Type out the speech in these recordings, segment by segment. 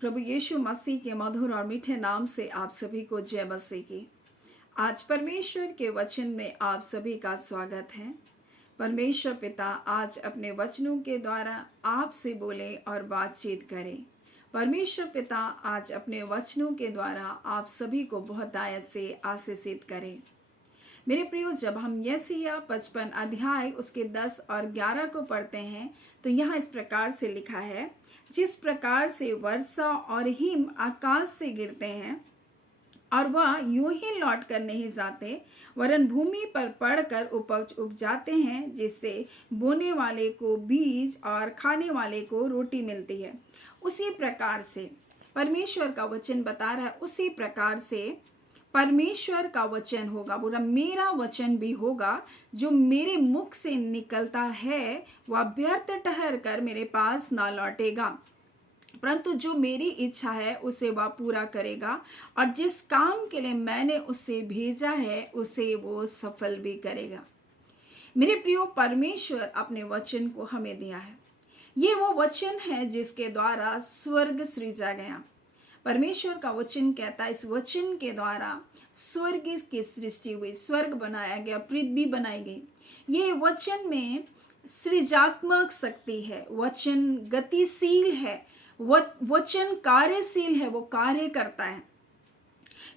प्रभु यीशु मसीह के मधुर और मीठे नाम से आप सभी को जय मसीह की। आज परमेश्वर के वचन में आप सभी का स्वागत है। परमेश्वर पिता आज अपने वचनों के द्वारा आपसे बोले और बातचीत करें। परमेश्वर पिता आज अपने वचनों के द्वारा आप सभी को बहुतायत से आशीषित करें। मेरे प्रियो, जब हम यशायाह 55 अध्याय उसके 10 और 11 को पढ़ते हैं तो यहाँ इस प्रकार से लिखा है, जिस प्रकार से वर्षा और हिम आकाश से गिरते हैं और वह यूं ही लौट कर नहीं जाते, वरन भूमि पर पड़कर उपज उपजाते हैं, जिससे बोने वाले को बीज और खाने वाले को रोटी मिलती है, उसी प्रकार से परमेश्वर का वचन बता रहा है, उसी प्रकार से परमेश्वर का वचन होगा। बोला मेरा वचन भी होगा, जो मेरे मुख से निकलता है वह व्यर्थ ठहर कर मेरे पास ना लौटेगा, परंतु जो मेरी इच्छा है उसे वह पूरा करेगा, और जिस काम के लिए मैंने उसे भेजा है उसे वो सफल भी करेगा। मेरे प्रियो, परमेश्वर अपने वचन को हमें दिया है। ये वो वचन है जिसके द्वारा स्वर्ग सृजा गया। परमेश्वर का वचन कहता है, इस वचन के द्वारा स्वर्ग की सृष्टि हुई, स्वर्ग बनाया गया, पृथ्वी बनाई गई। ये वचन में सृजात्मक शक्ति है, वचन गतिशील है, वचन कार्यशील है, वो कार्य करता है।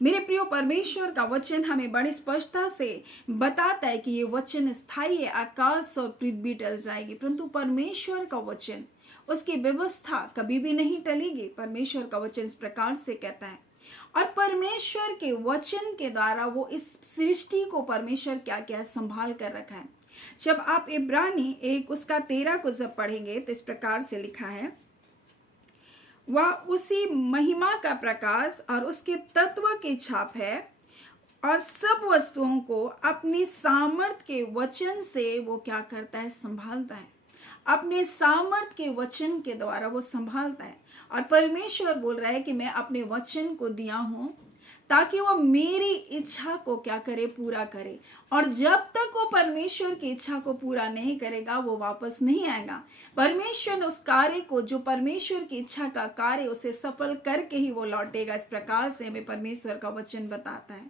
मेरे प्रियो, परमेश्वर का वचन हमें बड़ी स्पष्टता से बताता है कि ये वचन स्थायी है। आकाश और पृथ्वी टल जाएगी, परंतु परमेश्वर का वचन, उसकी व्यवस्था कभी भी नहीं टलेगी। परमेश्वर का वचन इस प्रकार से कहता है, और परमेश्वर के वचन के द्वारा वो इस सृष्टि को परमेश्वर क्या क्या संभाल कर रखा है। जब आप इब्रानी 1 उसका 13 को जब पढ़ेंगे तो इस प्रकार से लिखा है, वह उसी महिमा का प्रकाश और उसके तत्व की छाप है, और सब वस्तुओं को अपनी सामर्थ के वचन से वो क्या करता है, संभालता है। अपने सामर्थ के वचन के द्वारा वो संभालता है। और परमेश्वर बोल रहा है कि मैं अपने वचन को दिया हूं ताकि वो मेरी इच्छा को क्या करे, पूरा करे। और जब तक वो परमेश्वर की इच्छा को पूरा नहीं करेगा वो वापस नहीं आएगा। परमेश्वर ने उस कार्य को, जो परमेश्वर की इच्छा का कार्य, उसे सफल करके ही वो लौटेगा। इस प्रकार से हमें परमेश्वर का वचन बताता है।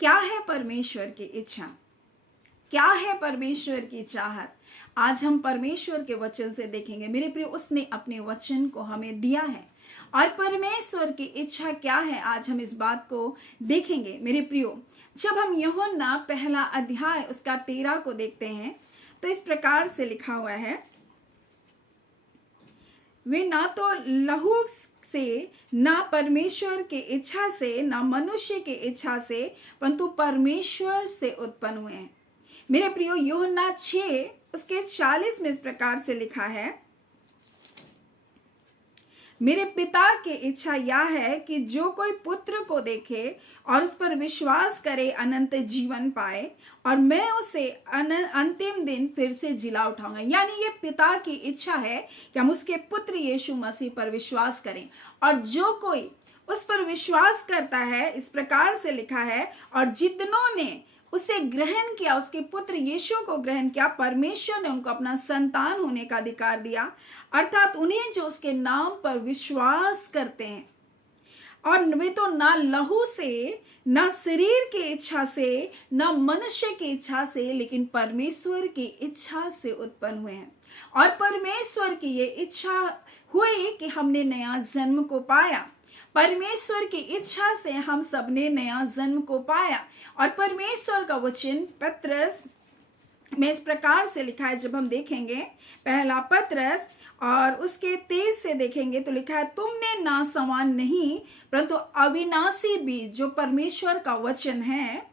क्या है परमेश्वर की इच्छा, क्या है परमेश्वर की चाहत, आज हम परमेश्वर के वचन से देखेंगे। मेरे प्रिय, उसने अपने वचन को हमें दिया है, और परमेश्वर की इच्छा क्या है आज हम इस बात को देखेंगे। मेरे प्रियो, जब हम यूहन्ना 1 अध्याय उसका 13 को देखते हैं तो इस प्रकार से लिखा हुआ है, वे ना तो लहू से, ना परमेश्वर के इच्छा से, ना मनुष्य के इच्छा से, परंतु परमेश्वर से उत्पन्न हुए हैं। मेरे प्रियो, यूहन्ना 6 उसके 40 में इस प्रकार से लिखा है, मेरे पिता की इच्छा यह है कि जो कोई पुत्र को देखे और उस पर विश्वास करे अनंत जीवन पाए, और मैं उसे अंतिम दिन फिर से जिला उठाऊंगा। यानी ये पिता की इच्छा है कि हम उसके पुत्र यीशु मसीह पर विश्वास करें, और जो कोई उस पर विश्वास करता है, इस प्रकार से लिखा है, और जितनों ने उसे ग्रहण किया, उसके पुत्र यीशु को ग्रहण किया, परमेश्वर ने उनको अपना संतान होने का अधिकार दिया, अर्थात उन्हें जो उसके नाम पर विश्वास करते हैं। और वे तो ना लहू से, ना शरीर की इच्छा से, ना मनुष्य की इच्छा से, लेकिन परमेश्वर की इच्छा से उत्पन्न हुए हैं। और परमेश्वर की ये इच्छा हुई कि हमने नया जन्म को पाया। परमेश्वर की इच्छा से हम सबने नया जन्म को पाया। और परमेश्वर का वचन पत्रस में इस प्रकार से लिखा है, जब हम देखेंगे 1 पत्रस और उसके 23 से देखेंगे तो लिखा है, तुमने नासवान नहीं परंतु अविनाशी बीज, जो परमेश्वर का वचन है,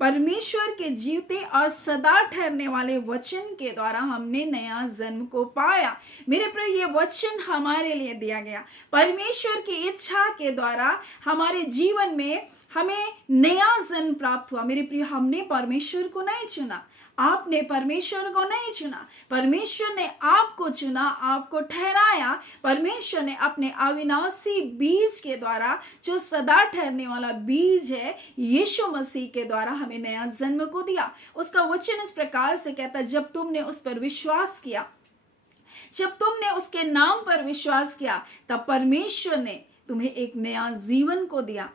परमेश्वर के जीवते और सदा ठहरने वाले वचन के द्वारा हमने नया जन्म को पाया। मेरे प्रिय, ये वचन हमारे लिए दिया गया। परमेश्वर की इच्छा के द्वारा हमारे जीवन में हमें नया जन्म प्राप्त हुआ। मेरे प्रिय, हमने परमेश्वर को नहीं चुना, आपने परमेश्वर को नहीं चुना, परमेश्वर ने आपको चुना, आपको ठहराया। परमेश्वर ने अपने अविनाशी बीज के द्वारा, जो सदा ठहरने वाला बीज है, यीशु मसीह के द्वारा हमें नया जन्म को दिया। उसका वचन इस प्रकार से कहता है, जब तुमने उस पर विश्वास किया, जब तुमने उसके नाम पर विश्वास किया, तब परमेश्वर ने तुम्हें एक नया जीवन को दिया,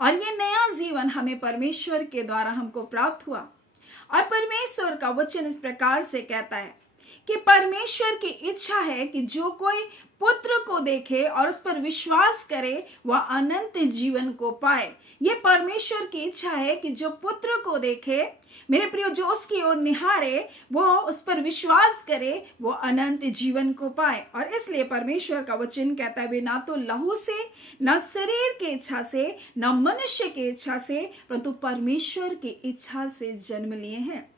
और ये नया जीवन हमें परमेश्वर के द्वारा हमको प्राप्त हुआ। और परमेश्वर का वचन इस प्रकार से कहता है कि परमेश्वर की इच्छा है कि जो कोई पुत्र को देखे और उस पर विश्वास करे वह अनंत जीवन को पाए। ये परमेश्वर की इच्छा है कि जो पुत्र को देखे, मेरे प्रियो, जो उसकी ओर निहारे, वो उस पर विश्वास करे, वो अनंत जीवन को पाए। और इसलिए परमेश्वर का वचन कहता है, वे ना तो लहू से, ना शरीर की इच्छा से, ना मनुष्य की इच्छा से, परंतु परमेश्वर की इच्छा से जन्म लिए हैं।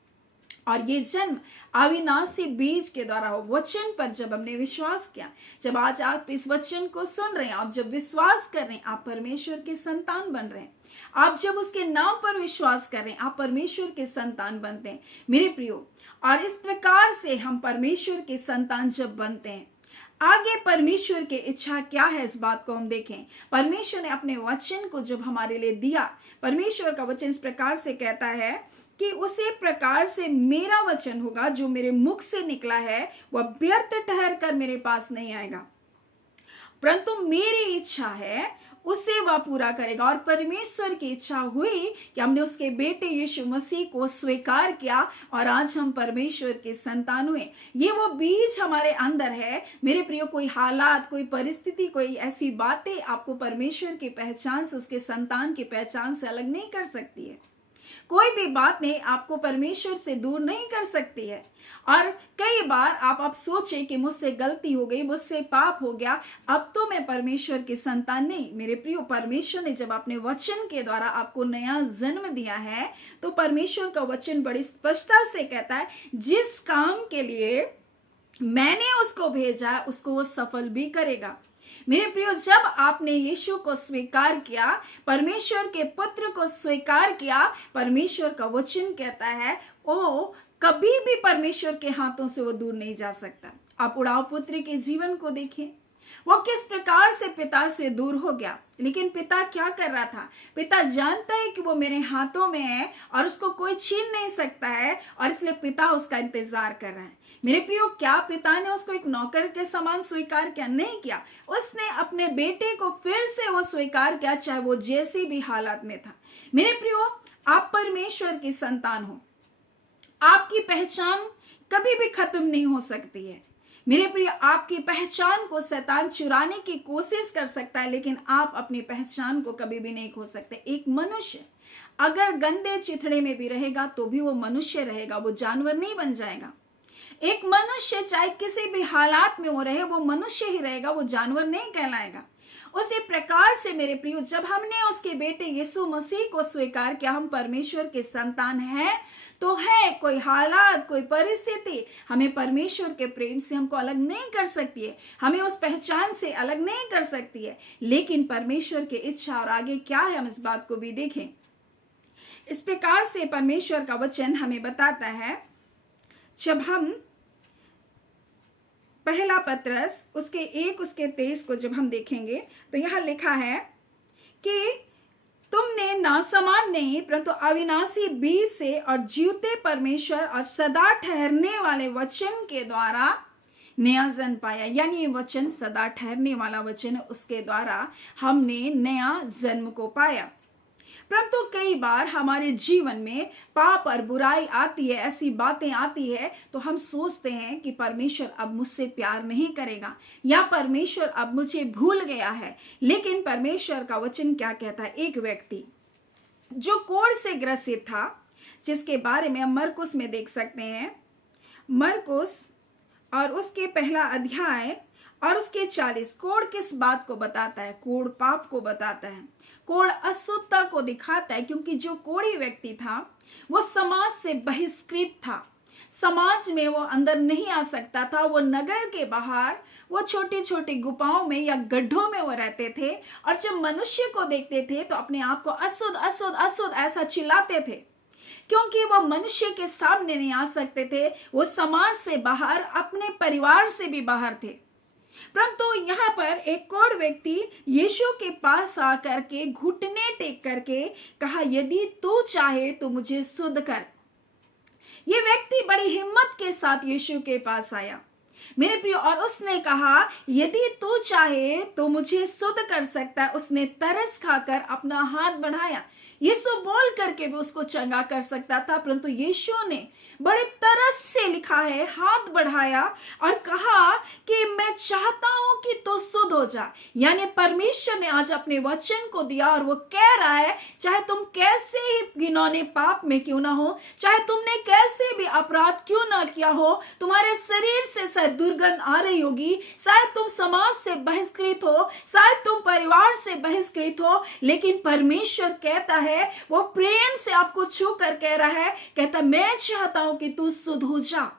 और ये जन्म अविनाशी बीज के द्वारा हो, वचन पर जब हमने विश्वास किया। जब आज आप इस वचन को सुन रहे हैं, आप जब विश्वास कर रहे हैं, आप परमेश्वर के संतान बन रहे हैं। आप जब उसके नाम पर विश्वास कर रहे हैं, आप परमेश्वर के संतान बनते हैं मेरे प्रियो। और इस प्रकार से हम परमेश्वर के संतान जब बनते हैं, आगे परमेश्वर की इच्छा क्या है, इस बात को हम देखें। परमेश्वर ने अपने वचन को जब हमारे लिए दिया, परमेश्वर का वचन इस प्रकार से कहता है कि उसी प्रकार से मेरा वचन होगा, जो मेरे मुख से निकला है वह व्यर्थ ठहर कर मेरे पास नहीं आएगा, परंतु मेरी इच्छा है उसे वह पूरा करेगा। और परमेश्वर की इच्छा हुई कि हमने उसके बेटे यीशु मसीह को स्वीकार किया और आज हम परमेश्वर के संतान हुए। ये वो बीज हमारे अंदर है मेरे प्रियो। कोई हालात, कोई परिस्थिति, कोई ऐसी बातें आपको परमेश्वर की पहचान से, उसके संतान की पहचान से अलग नहीं कर सकती है। कोई भी बात नहीं आपको परमेश्वर से दूर नहीं कर सकती है। और कई बार आप सोचें कि मुझसे गलती हो गई, मुझसे पाप हो गया, अब तो मैं परमेश्वर के संतान नहीं। मेरे प्रियो, परमेश्वर ने जब अपने वचन के द्वारा आपको नया जन्म दिया है, तो परमेश्वर का वचन बड़ी स्पष्टता से कहता है, जिस काम के लिए मैंने उसको भेजा उसको वो सफल भी करेगा। मेरे प्रियो, जब आपने यीशु को स्वीकार किया, परमेश्वर के पुत्र को स्वीकार किया, परमेश्वर का वचन कहता है ओ कभी भी परमेश्वर के हाथों से वो दूर नहीं जा सकता। आप उड़ाव पुत्र के जीवन को देखिए, वो किस प्रकार से पिता से दूर हो गया, लेकिन पिता क्या कर रहा था? पिता जानता है कि वो मेरे हाथों में है और उसको कोई छीन नहीं सकता है, और इसलिए पिता उसका इंतजार कर रहा है। मेरे प्रियो, क्या पिता ने उसको एक नौकर के समान स्वीकार किया? नहीं किया। उसने अपने बेटे को फिर से वो स्वीकार किया, चाहे वो जैसी भी हालात में था। मेरे प्रियो, आप परमेश्वर की संतान हो, आपकी पहचान कभी भी खत्म नहीं हो सकती है। मेरे प्रिय, आपकी पहचान को शैतान चुराने की कोशिश कर सकता है, लेकिन आप अपनी पहचान को कभी भी नहीं खो सकते। एक मनुष्य अगर गंदे चिथड़े में भी रहेगा तो भी वो मनुष्य रहेगा, वो जानवर नहीं बन जाएगा। एक मनुष्य चाहे किसी भी हालात में वो रहे, वो मनुष्य ही रहेगा, वो जानवर नहीं कहलाएगा। उसी प्रकार से मेरे प्रियो, जब हमने उसके बेटे यीशु मसीह को स्वीकार किया, हम परमेश्वर के संतान हैं तो है। कोई हालात, कोई परिस्थिति हमें परमेश्वर के प्रेम से हमको अलग नहीं कर सकती है, हमें उस पहचान से अलग नहीं कर सकती है। लेकिन परमेश्वर की इच्छा और आगे क्या है, हम इस बात को भी देखें। इस प्रकार से परमेश्वर का वचन हमें बताता है, जब हम पहला पत्रस उसके 1 उसके 23 को जब हम देखेंगे तो यहां लिखा है कि तुमने नासमान नहीं परंतु अविनाशी बीज से और जीवते परमेश्वर और सदा ठहरने वाले वचन के द्वारा नया जन्म पाया। यानी ये वचन सदा ठहरने वाला वचन है, उसके द्वारा हमने नया जन्म को पाया। परंतु कई बार हमारे जीवन में पाप और बुराई आती है, ऐसी बातें आती है, तो हम सोचते हैं कि परमेश्वर अब मुझसे प्यार नहीं करेगा या परमेश्वर अब मुझे भूल गया है। लेकिन परमेश्वर का वचन क्या कहता है? एक व्यक्ति जो कोढ़ से ग्रसित था, जिसके बारे में हम मरकुस में देख सकते हैं, मरकुस और उसके पहला अध्याय और उसके 40। कोढ़ किस बात को बताता है? कोढ़ पाप को बताता है, कोढ़ अशुद्धता को दिखाता है, क्योंकि जो कोढ़ी व्यक्ति था वो समाज से बहिष्कृत था, समाज में वो अंदर नहीं आ सकता था। वो नगर के बाहर वो छोटी छोटी गुफाओं में या गड्ढों में वो रहते थे, और जब मनुष्य को देखते थे तो अपने आप को अशुद्ध अशुद्ध अशुद्ध ऐसा चिल्लाते थे, क्योंकि वो मनुष्य के सामने नहीं आ सकते थे। वो समाज से बाहर, अपने परिवार से भी बाहर थे। परंतु यहाँ पर एक कोढ़ व्यक्ति यीशु के पास आकर के घुटने टेक करके कहा, यदि तू चाहे तो मुझे शुद्ध कर। ये व्यक्ति बड़ी हिम्मत के साथ यीशु के पास आया। मेरे प्रियो, और उसने कहा यदि तू चाहे तो मुझे शुद्ध कर सकता है। उसने तरस खाकर अपना हाथ बढ़ाया। यीशु बोल करके भी उसको चंगा कर सकता था, परंतु यीशु ने बड़े तरस से, लिखा है, हाथ बढ़ाया और कहा कि मैं चाहता हूं कि तू शुद्ध हो जा। यानी परमेश्वर ने आज अपने वचन को दिया और वो कह रहा है, चाहे तुम कैसे ही घिनौने पाप में क्यों ना हो, चाहे तुमने कैसे भी अपराध क्यों ना किया हो, तुम्हारे शरीर से शायद दुर्गंध आ रही होगी, शायद तुम समाज से बहिष्कृत हो, शायद तुम परिवार से बहिष्कृत हो, लेकिन परमेश्वर कहता है, वो प्रेम से आपको छू कर कह रहा है, कहता मैं चाहता हूं कि तू शुद्ध हो जा।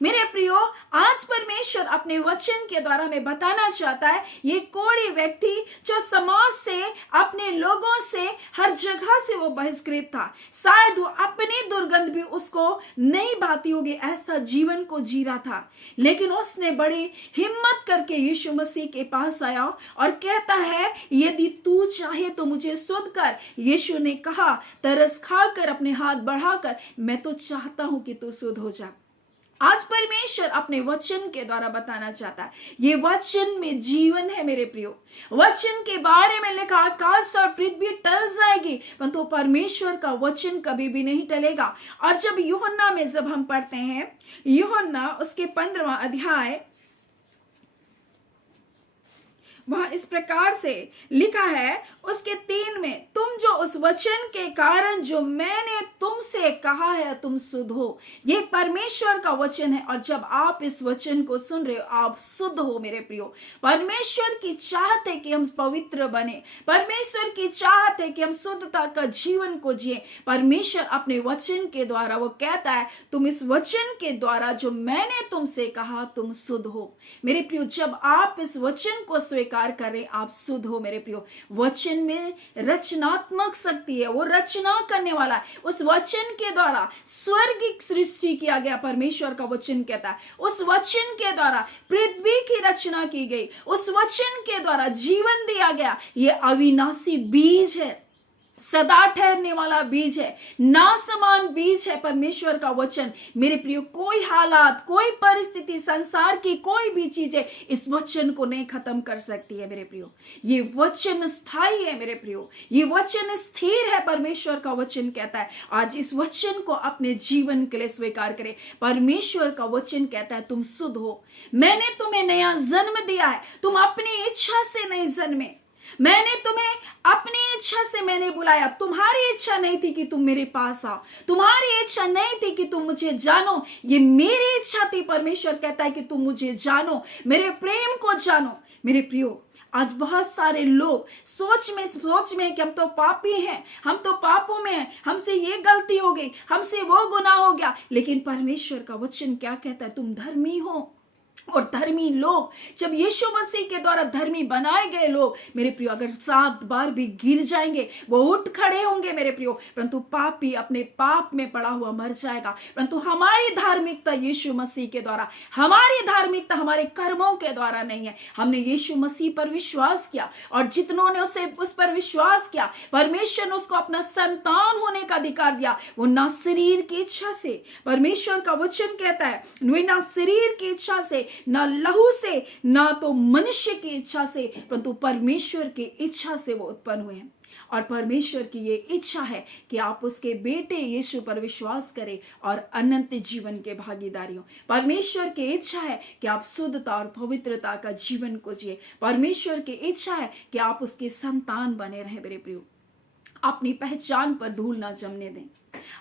मेरे प्रियो, आज परमेश्वर अपने वचन के द्वारा हमें बताना चाहता है, ये कोढ़ी व्यक्ति जो समाज से, अपने लोगों से, हर जगह से वो बहिष्कृत था, शायद वो अपनी दुर्गंध भी उसको नहीं भाती होगी, ऐसा जीवन को जी रहा था, लेकिन उसने बड़ी हिम्मत करके यीशु मसीह के पास आया और कहता है, यदि तू चाहे तो मुझे शुद्ध कर। यीशु ने कहा, तरस खाकर अपने हाथ बढ़ाकर, मैं तो चाहता हूं कि तू शुद्ध हो जा। आज परमेश्वर अपने वचन के द्वारा बताना चाहता है, ये वचन में जीवन है मेरे प्रियो। वचन के बारे में लिखा, आकाश और पृथ्वी टल जाएगी परंतु परमेश्वर का वचन कभी भी नहीं टलेगा। और जब यूहन्ना में जब हम पढ़ते हैं, यूहन्ना उसके 15वां अध्याय, वहां इस प्रकार से लिखा है उसके 3 में, तुम जो उस वचन के कारण जो मैंने तुमसे कहा है तुम शुद्ध हो। ये परमेश्वर का वचन है और जब आप इस वचन को सुन रहे हो आप शुद्ध हो मेरे प्रियो। परमेश्वर की चाहत है कि हम पवित्र बने, परमेश्वर की चाहत है कि हम शुद्धता का जीवन को जिए। परमेश्वर अपने वचन के द्वारा वो कहता है, तुम इस वचन के द्वारा जो मैंने तुमसे कहा तुम शुद्ध हो मेरे प्रियो। जब आप इस वचन को स्वीकार करें आप शुद्ध हो मेरे प्रियो। वचन में रचनात्मक शक्ति है, वो रचना करने वाला है। उस वचन के द्वारा स्वर्ग सृष्टि किया गया, परमेश्वर का वचन कहता है। उस वचन के द्वारा पृथ्वी की रचना की गई, उस वचन के द्वारा जीवन दिया गया। ये अविनाशी बीज है, सदा ठहरने वाला बीज है, नासमान बीज है परमेश्वर का वचन। मेरे प्रियो, कोई हालात, कोई परिस्थिति, संसार की कोई भी चीजें इस वचन को नहीं खत्म कर सकती है मेरे प्रियो। ये वचन स्थायी है मेरे प्रियो, ये वचन स्थिर है। परमेश्वर का वचन कहता है, आज इस वचन को अपने जीवन के लिए स्वीकार करें। परमेश्वर का वचन कहता है, तुम शुद्ध हो, मैंने तुम्हें नया जन्म दिया है, तुम अपनी इच्छा से नहीं जन्मे, मैंने तुम्हें अपनी इच्छा से मैंने बुलाया। तुम्हारी इच्छा नहीं थी कि तुम मेरे पास आओ, तुम्हारी इच्छा नहीं थी कि तुम मुझे जानो, ये मेरी इच्छा थी। परमेश्वर कहता है कि तुम मुझे जानो, मेरे प्रेम को जानो। मेरे प्रियो, आज बहुत सारे लोग सोच में कि हम तो पापी हैं, हम तो पापों में हैं, हमसे ये गलती हो गई, हमसे वो गुनाह हो गया। लेकिन परमेश्वर का वचन क्या कहता है, तुम धर्मी हो। और धर्मी लोग, जब यीशु मसीह के द्वारा धर्मी बनाए गए लोग मेरे प्रियो, अगर 7 बार भी गिर जाएंगे वो उठ खड़े होंगे मेरे प्रियो, परंतु पापी अपने पाप में पड़ा हुआ मर जाएगा। परंतु हमारी धार्मिकता यीशु मसीह के द्वारा, हमारी धार्मिकता हमारे कर्मों के द्वारा नहीं है। हमने यीशु मसीह पर विश्वास किया और जितनों ने उस पर विश्वास किया, परमेश्वर ने उसको अपना संतान होने का अधिकार दिया। वो ना शरीर की इच्छा से, परमेश्वर का वचन कहता है, वे ना शरीर की इच्छा से, ना लहू से, ना तो मनुष्य की इच्छा से, परंतु परमेश्वर की इच्छा से वो उत्पन्न हुए हैं। और परमेश्वर की ये इच्छा है कि आप उसके बेटे यीशु पर विश्वास करें और अनंत जीवन के भागीदारी हो। परमेश्वर की इच्छा है कि आप शुद्धता और पवित्रता का जीवन को जिए। परमेश्वर की इच्छा है कि आप उसके संतान बने रहे मेरे प्रियो। अपनी पहचान पर धूल ना जमने दें,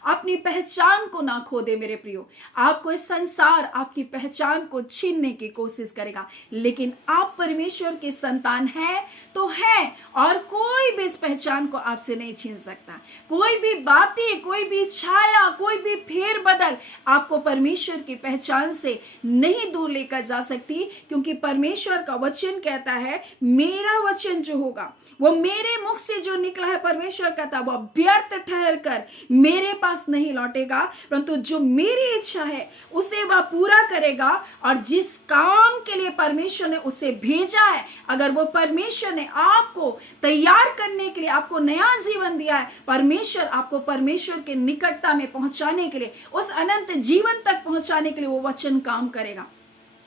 अपनी पहचान को ना खो दे मेरे प्रियो। आपको इस संसार आपकी पहचान को छीनने की कोशिश करेगा, लेकिन आप परमेश्वर के संतान हैं तो हैं, और कोई भी इस पहचान को आपसे नहीं छीन सकता। कोई भी बातें, कोई भी छाया, कोई भी फेर बदल आपको परमेश्वर की पहचान से नहीं दूर लेकर जा सकती, क्योंकि परमेश्वर का वचन कहता है, मेरा वचन जो होगा वो मेरे मुख से जो निकला है, परमेश्वर कहता है, वो व्यर्थ ठहर कर मेरे पास नहीं लौटेगा, परंतु जो मेरी इच्छा है उसे वह पूरा करेगा। और जिस काम के लिए परमेश्वर ने उसे भेजा है, अगर वो परमेश्वर ने आपको तैयार करने के लिए आपको नया जीवन दिया है, परमेश्वर आपको परमेश्वर के निकटता में पहुंचाने के लिए, उस अनंत जीवन तक पहुंचाने के लिए वो वचन काम करेगा।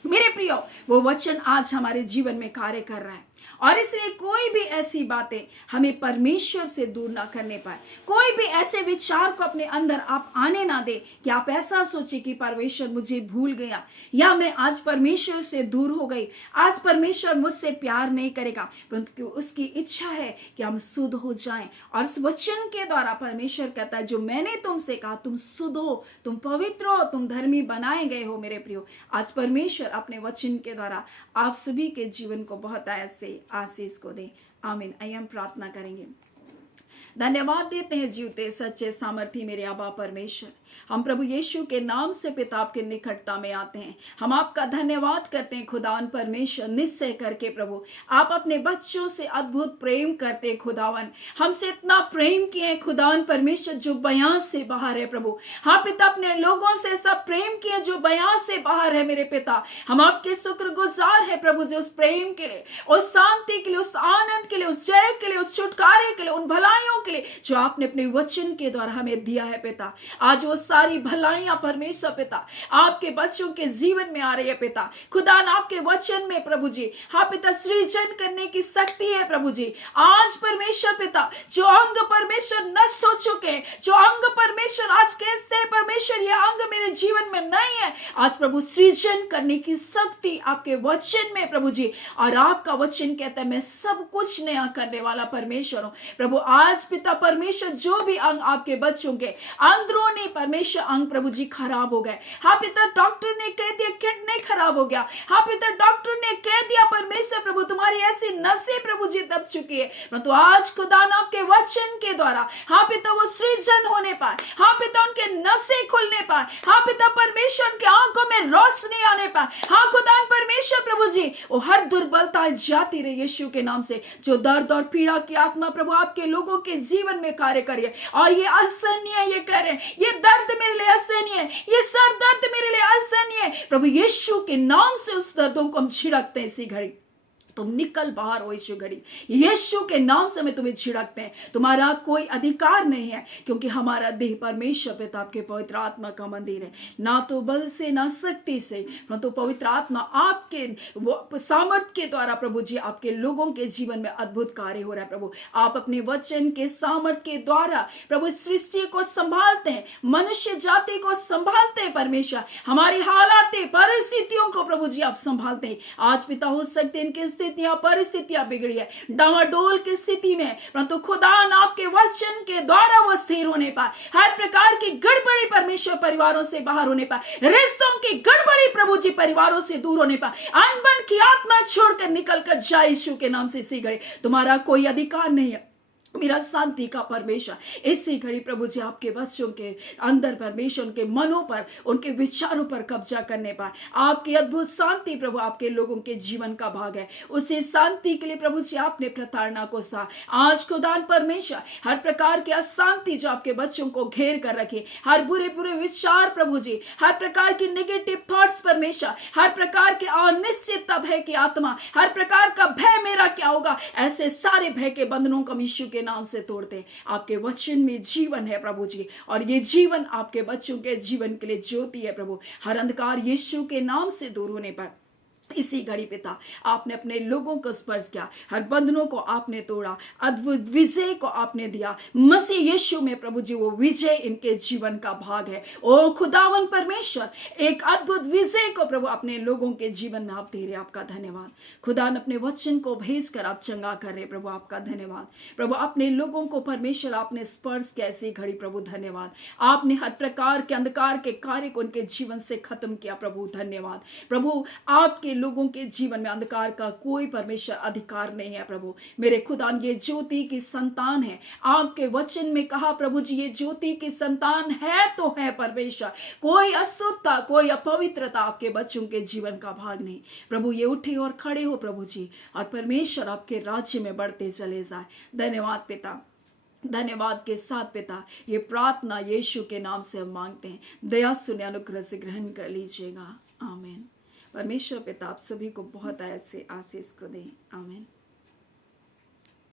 मेरे प्रियो, वो वचन आज हमारे जीवन में कार्य कर रहा है, और इसलिए कोई भी ऐसी बातें हमें परमेश्वर से दूर ना करने पाए। कोई भी ऐसे विचार को अपने अंदर आप आने ना दे कि आप ऐसा सोचे कि परमेश्वर मुझे भूल गया, या मैं आज परमेश्वर से दूर हो गई, आज परमेश्वर मुझसे प्यार नहीं करेगा। परंतु उसकी इच्छा है कि हम शुद्ध हो जाएं, और उस वचन के द्वारा परमेश्वर कहता है, जो मैंने तुमसे कहा, तुम शुद्ध हो, तुम पवित्र हो, तुम धर्मी बनाए गए हो। मेरे प्रियो, आज परमेश्वर अपने वचन के द्वारा आप सभी के जीवन को बहुत ऐसे आशीष को दे। आमीन। आइए हम प्रार्थना करेंगे। धन्यवाद देते हैं जीवते सच्चे सामर्थी मेरे आबा परमेश्वर, हम प्रभु यीशु के नाम से पिता आपके निकटता में आते हैं। हम आपका धन्यवाद करते हैं खुदावन परमेश्वर, निश्चय करके प्रभु आप अपने बच्चों से अद्भुत प्रेम करते हैं। खुदावन हमसे इतना प्रेम किए हैं खुदावन परमेश्वर, जो बयान से बाहर है प्रभु। हाँ पिता, अपने लोगों से सब प्रेम किए जो बयान से बाहर है। मेरे पिता, हम आपके शुक्रगुजार है प्रभु, जो उस प्रेम के लिए, उस शांति के लिए, उस आनंद के लिए, उस जय के लिए, उस छुटकारे के लिए, उन भलाइयों के लिए जो आपने अपने वचन के द्वारा हमें दिया है पिता। आज वो सारी भलाइयां परमेश्वर पिता आपके बच्चों के जीवन में आ रही है पिता। खुदा आपके वचन में प्रभु जी, हाँ पिता, सृजन करने की शक्ति है प्रभु जी। आज परमेश्वर पिता, जो अंग परमेश्वर नष्ट हो चुके हैं, जो अंग परमेश्वर आज कहते हैं परमेश्वर ये अंग मेरे जीवन में नहीं है, आज प्रभु सृजन करने की शक्ति आपके वचन में प्रभु जी। और आपका वचन कहता है मैं सब कुछ नया करने वाला परमेश्वर हूं प्रभु। आज पिता परमेश्वर, जो भी अंग आपके बच्चों के अंदरूनी परमेश्वर अंग प्रभु जी खराब हो गए, हाँ पिता, डॉक्टर ने कह दिया किडनी खराब हो गया, हाँ पिता, डॉक्टर ने कह दिया परमेश्वर प्रभु तुम्हारी ऐसी नसें प्रभु जी दब चुकी है, परंतु आज खुदा आपके वचन के द्वारा हाँ पिता वो सृजन होने पाए, हाँ पिता उनके नसें खुलने पाए, हाँ पिता परमेश्वर उनके आंखों में रोशनी आने पाए, हाँ खुदा परमेश्वर प्रभु जी वो हर दुर्बलता जाती रही यीशु के नाम से। जो दर्द और पीड़ा की आत्मा प्रभु आपके लोगों के जीवन में कार्य करिए, और ये असहनीय, ये कह रहे हैं ये दर्द मेरे लिए असहनीय है, ये सर दर्द मेरे लिए असहनीय है, प्रभु यीशु के नाम से उस दर्दों को हम छिड़कते हैं। इसी घड़ी तुम निकल बाहर हो, यीशु घड़ी यीशु के नाम से मैं तुम्हें छिड़कते हैं। तुम्हारा कोई अधिकार नहीं है, क्योंकि हमारा देह परमेश्वर पिता आपके पवित्र आत्मा का मंदिर है, ना तो बल से ना शक्ति से, परंतु पवित्र आत्मा आपके सामर्थ के द्वारा प्रभु जी आपके लोगों के जीवन में अद्भुत कार्य हो रहा है प्रभु। आप अपने वचन के सामर्थ के द्वारा प्रभु सृष्टि को संभालते हैं, मनुष्य जाति को संभालते हैं परमेश्वर, हमारी हालात परिस्थितियों को प्रभु जी आप संभालते हैं। आज पिता हो सकते हैं इनके स्थितियां परिस्थितियां बिगड़ी है, डामाडोल की स्थिति में, परंतु खुदा आपके वचन के द्वारा वो स्थिर होने पाए, हर प्रकार की गड़बड़ी परमेश्वर परिवारों से बाहर होने पाए, रिश्तों की गड़बड़ी प्रभु जी परिवारों से दूर होने पाए, अनबन की आत्मा छोड़कर निकल कर जाए यीशु के नाम से। इसी घड़ी तुम्हारा कोई अधिकार नहीं है मेरा शांति का परमेश्वर। इसी घड़ी प्रभु जी आपके बच्चों के अंदर परमेश्वर उनके मनों पर, उनके विचारों पर कब्जा करने पाए। आपकी अद्भुत शांति प्रभु आपके लोगों के जीवन का भाग है। उसी शांति के लिए प्रभु जी आपने प्रताड़ना को सा आज खुदान परमेश्वर, हर प्रकार की अशांति जो आपके बच्चों को घेर कर रखे, हर बुरे बुरे विचार प्रभु जी, हर प्रकार की नेगेटिव थॉट्स परमेश्वर, हर प्रकार के अनिश्चित भय की आत्मा, हर प्रकार का भय मेरा क्या होगा, ऐसे सारे भय के बंधनों को यीशु के नाम से तोड़ते हैं। आपके वचन में जीवन है प्रभु जी, और ये जीवन आपके बच्चों के जीवन के लिए ज्योति है प्रभु। हर अंधकार यीशु के नाम से दूर होने पर इसी घड़ी पिता आपने अपने लोगों को स्पर्श किया, हर बंधनों को आपने तोड़ा, अद्भुत विजय को आपने दिया मसीह यीशु में प्रभु जी। वो विजय इनके जीवन का भाग है। ओ खुदावन परमेश्वर, एक अद्भुत विजय को प्रभु अपने लोगों के जीवन में आप दे रहे, आपका धन्यवाद। खुदा अपने वचन को भेजकर आप चंगा कर रहे प्रभु, आपका धन्यवाद प्रभु। अपने लोगों को परमेश्वर आपने स्पर्श किया ऐसी घड़ी प्रभु, धन्यवाद। आपने हर प्रकार के अंधकार के कार्य को उनके जीवन से खत्म किया प्रभु, धन्यवाद प्रभु। आपके लोगों के जीवन में अंधकार का कोई परमेश्वर अधिकार नहीं है प्रभु। मेरे खुदा ये ज्योति की संतान है, आपके वचन में कहा प्रभु जी ये ज्योति की संतान है तो है परमेश्वर। कोई अशुद्धता, कोई अपवित्रता आपके बच्चों के जीवन का भाग नहीं प्रभु। ये उठे और खड़े हो प्रभु जी, और परमेश्वर आपके राज्य में बढ़ते चले जाए। धन्यवाद पिता, धन्यवाद के साथ पिता ये प्रार्थना यीशु के नाम से हम मांगते हैं। दया सुने अनुग्रह से ग्रहण कर लीजिएगा। आमीन। परमेश्वर पिता आप सभी को बहुत ऐसे आशीष को दें। आमीन।